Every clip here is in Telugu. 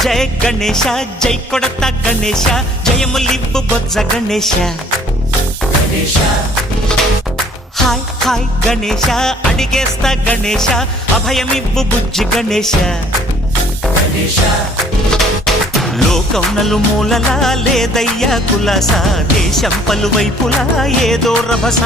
జయ గణేశ జై కొడత గణేశ జయములివ్వు బొజ్జ గణేశ హాయ్ హాయ్ గణేశ అడిగేస్తా గణేశ అభయమివ్వు బుజ్జి గణేశ లోకం నలుమూలలా లేదయ్యా కులాస దేశం పలువైపులా ఏదో రభస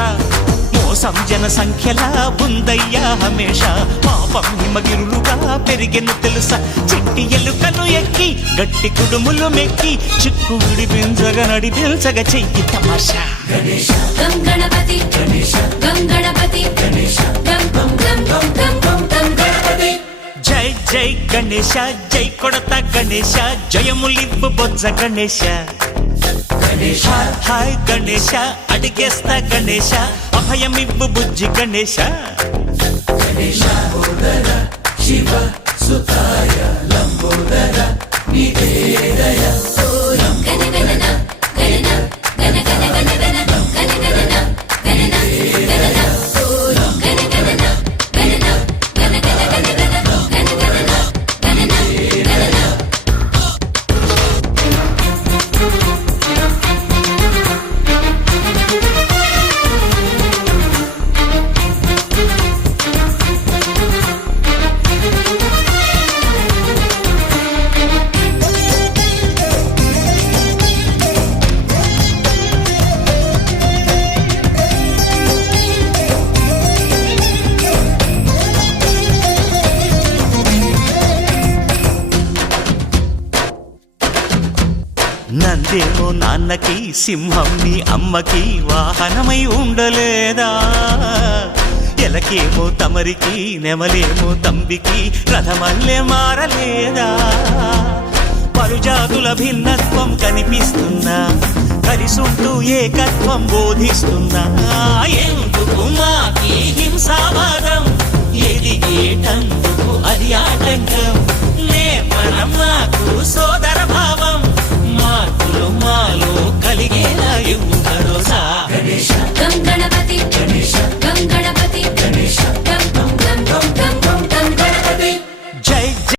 మోసం జన సంఖ్యలా ఉందయ్యా హమేష పాపం హిమగిరులుగా పెరిగెను తెలుసా చిట్టి ఎలుకలు ఎక్కి గట్టి కుడుములు మెక్కి చిక్కు విడిపించగా నడిపించగా చెయ్యి తమాషా గం గణపతి గం గణపతి గం గం గం గం గం గం గం గణపతి జై జై గణేశ జై కొడత గణేశ జయములివ్వు బొజ్జ గణేశ హాయ్ హాయ్ గణేశ అడిగేస్తా గణేశ అభయమివ్వు బుజ్జి గణేశ శివ సుతాయ లంబోదర నివేదయ గణగణన గణన గణ గణ గణ గణ గణగణన గణన గణన గణగణన గణన గణ గణ గణ గణ గణగణన గణన గణన నందేమో నాన్నకి సింహం నీ అమ్మకి వాహనమై ఉండలేదా ఎలకేమో తమరికి నెమలేమో తంబికి రథమల్లే మారలేదా పలుజాతుల భిన్నత్వం కనిపిస్తున్నా కలిసుంటూ ఏకత్వం బోధిస్తున్నా ఎందుకు మా